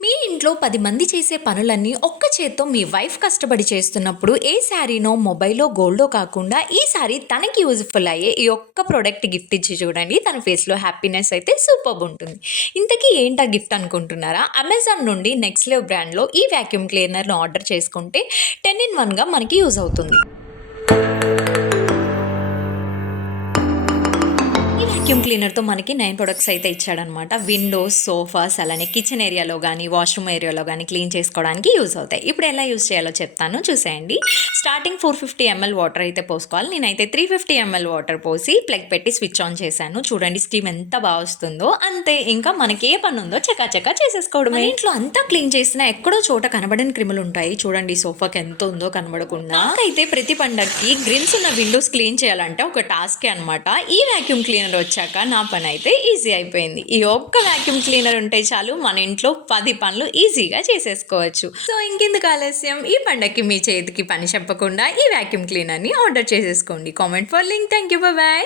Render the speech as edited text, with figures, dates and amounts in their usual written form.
మీ ఇంట్లో 10 మంది చేసే పనులన్నీ ఒక్క చేత్తో మీ వైఫ్ కష్టపడి చేస్తున్నప్పుడు ఏ శారీనో, మొబైలో, గోల్డో కాకుండా ఈ సారీ తనకి యూజ్‌ఫుల్ అయ్యే ఈ ఒక్క ప్రొడక్ట్ గిఫ్ట్ ఇచ్చి చూడండి. తన ఫేస్‌లో హ్యాపీనెస్ అయితే సూపర్బ్ ఉంటుంది. ఇంతకీ ఏంటా గిఫ్ట్ అనుకుంటున్నారా? అమెజాన్ నుండి నెక్స్ట్ లెవ్ బ్రాండ్‌లో ఈ వాక్యూమ్ క్లీనర్‌ను ఆర్డర్ చేసుకుంటే 10 ఇన్ 1గా మనకి యూజ్ అవుతుంది. ఈ వాక్యూమ్ క్లీనర్‌తో మనకి 9 ప్రొడక్ట్స్ అయితే ఇచ్చాడనమాట. విండోస్, సోఫాస్ అలానే కిచెన్ ఏరియాలో గానీ, వాష్‌రూమ్ ఏరియాలో గానీ క్లీన్ చేసుకోవడానికి యూజ్ అవుతాయి. ఇప్పుడు ఎలా యూజ్ చేయాలో చెప్తాను చూసేయండి. స్టార్టింగ్ 450 ఎంఎల్ వాటర్ అయితే పోసుకోవాలి. నేనైతే 350 ఎంఎల్ వాటర్ పోసి ప్లగ్ పెట్టి స్విచ్ ఆన్ చేశాను. చూడండి స్టీమ్ ఎంత బాగా వస్తుందో. అంతే ఇంకా మనకి ఏ పని ఉందో చకాచకా చేసేసుకోవడమే. మన ఇంట్లో అంతా క్లీన్ చేసినా ఎక్కడో చోట కనబడని క్రిములు ఉంటాయి. చూడండి సోఫాకి ఎంత ఉందో కనబడకుండా. నాకైతే ప్రతి పండగకి గ్రిల్స్ ఉన్న విండోస్ క్లీన్ చేయాలంటే ఒక టాస్కే అనమాట. ఈ వాక్యూమ్ క్లీనర్ వచ్చాక నా పని అయితే ఈజీ అయిపోయింది. ఈ ఒక్క వాక్యూమ్ క్లీనర్ ఉంటే చాలు మన ఇంట్లో 10 పనులు ఈజీగా చేసేసుకోవచ్చు. సో ఇంకెందుకు ఆలస్యం, ఈ పండగకి మీ చేతికి పని చెప్పకుండా ఈ వాక్యూమ్ క్లీనర్‌ని ఆర్డర్ చేసేసుకోండి. Comment for link. Thank you. By by.